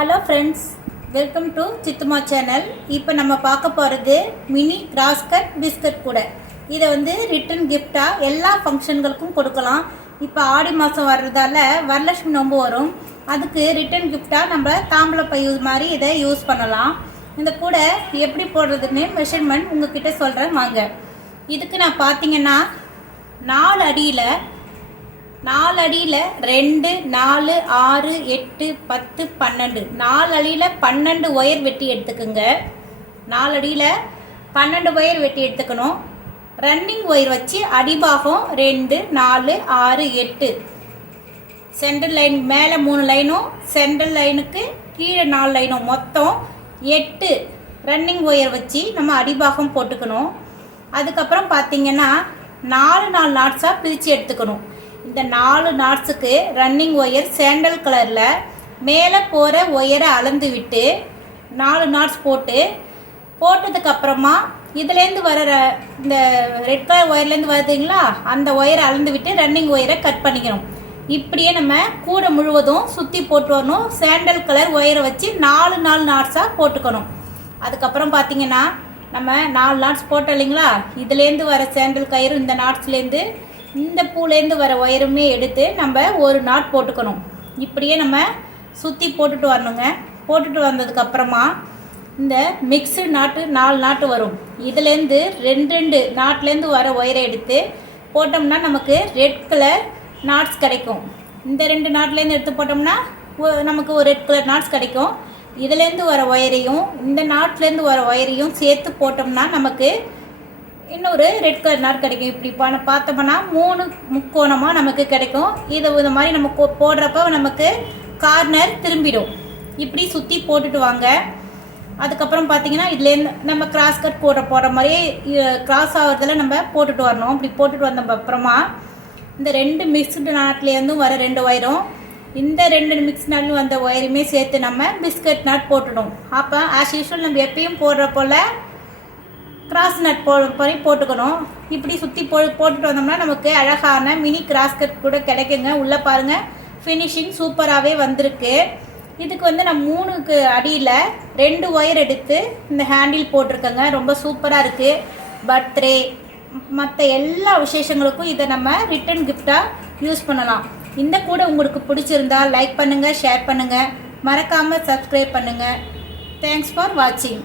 Hello friends, welcome to சித்துமா channel. இப்போ நம்ம பார்க்க போகிறது மினி கிராஸ்கட் பிஸ்கட் கூட. இதை ரிட்டன் கிஃப்டாக எல்லா ஃபங்க்ஷன்களுக்கும் கொடுக்கலாம். இப்போ ஆடி மாதம் வர்றதால வரலட்சுமி நோம்பு வரும். அதுக்கு ரிட்டன் கிஃப்டாக நம்ம தாம்பளப்பை மாதிரி இதை யூஸ் பண்ணலாம். இந்த கூட எப்படி போடுறதுன்னு மெஷர்மெண்ட் உங்ககிட்ட சொல்கிறேன் வாங்க. இதுக்கு நான் பார்த்தீங்கன்னா 4 அடியில் 2, 4, 6, 8, 10, 12 4 அடியில் 12 ஒயர் வெட்டி எடுத்துக்கோங்க. 4 அடியில் 12 ஒயர் வெட்டி எடுத்துக்கணும். ரன்னிங் ஒயர் வச்சு அடிபாகம் 2, 4, 6, 8 சென்ட்ரல் லைன் மேலே 3 லைனும் சென்ட்ரல் லைனுக்கு கீழே 4 லைனும் மொத்தம் 8 ரன்னிங் ஒயர் வச்சு நம்ம அடிபாகம் போட்டுக்கணும். அதுக்கப்புறம் பார்த்தீங்கன்னா 4 நாட்ஸாக பிரித்து எடுத்துக்கணும். இந்த 4 நாட்ஸுக்கு ரன்னிங் ஒயர் சாண்டல் கலரில் மேலே போகிற ஒயரை அளந்து விட்டு 4 நாட்ஸ் போட்டதுக்கப்புறமா இதுலேருந்து வர இந்த ரெட் கலர் ஒயர்லேருந்து வருதுங்களா, அந்த ஒயரை அளந்து விட்டு ரன்னிங் ஒயரை கட் பண்ணிக்கணும். இப்படியே நம்ம கூட முழுவதும் சுற்றி போட்டு வரணும். சாண்டல் கலர் ஒயரை வச்சு 4 நாட்ஸாக போட்டுக்கணும். அதுக்கப்புறம் பார்த்தீங்கன்னா நம்ம 4 நாட்ஸ் போட்டோம் இல்லைங்களா, இதுலேருந்து வர சாண்டல் கயிறு இந்த நாட்ஸ்லேருந்து இந்த பூலேருந்து வர ஒயருமே எடுத்து நம்ம ஒரு நாட் போட்டுக்கணும். இப்படியே நம்ம சுற்றி போட்டுட்டு வரணுங்க. போட்டுட்டு வந்ததுக்கப்புறமா இந்த மிக்ஸு நாட்டு 4 நாட்டு வரும். இதுலேருந்து 2 நாட்லேருந்து வர ஒயரை எடுத்து போட்டோம்னா நமக்கு ரெட் கலர் நாட்ஸ் கிடைக்கும். இந்த 2 நாட்லேருந்து எடுத்து போட்டோம்னா நமக்கு ஒரு ரெட் கலர் நாட்ஸ் கிடைக்கும். இதுலேருந்து வர ஒயரையும் இந்த நாட்லேருந்து வர ஒயரையும் சேர்த்து போட்டோம்னா நமக்கு இன்னொரு ரெட் கலர் நாட் கிடைக்கும். இப்படி பார்த்தோம்னா 3 முக்கோணமாக நமக்கு கிடைக்கும். இந்த மாதிரி நம்ம போடுறப்ப நமக்கு கார்னர் திரும்பிடும். இப்படி சுற்றி போட்டுட்டு வாங்க. அதுக்கப்புறம் பார்த்தீங்கன்னா இதுலேருந்து நம்ம கிராஸ் கட் போடுற மாதிரி கிராஸ் ஆகிறதுல நம்ம போட்டுட்டு வரணும். இப்படி போட்டுட்டு வந்த அப்புறமா இந்த 2 மிக்ஸ்டு நாட்லேருந்தும் வர 2 ஒயரும் இந்த 2 மிக்ஸ் நாட்லையும் வந்த ஒயருமே சேர்த்து நம்ம பிஸ்கட் நாட் போட்டுடும். அப்போ ஆஸ் யூஷுவல் நம்ம எப்பயும் போடுற போல் கிராஸ் நட் போட்டுக்கணும். இப்படி சுற்றி போட்டுட்டு வந்தோம்னா நமக்கு அழகான மினி கிராஸ்கட் கூட கிடைக்குங்க. உள்ளே பாருங்கள், ஃபினிஷிங் சூப்பராகவே வந்திருக்கு. இதுக்கு நான் 3 அடியில் 2 ஒயர் எடுத்து இந்த ஹேண்டில் போட்டிருக்கேங்க. ரொம்ப சூப்பராக இருக்குது. பர்த்டே மற்ற எல்லா விசேஷங்களுக்கும் இதை நம்ம ரிட்டன் கிஃப்டாக யூஸ் பண்ணலாம். இந்த கூட உங்களுக்கு பிடிச்சிருந்தா லைக் பண்ணுங்கள், ஷேர் பண்ணுங்கள், மறக்காமல் சப்ஸ்கிரைப் பண்ணுங்கள். தேங்க்ஸ் ஃபார் வாட்சிங்.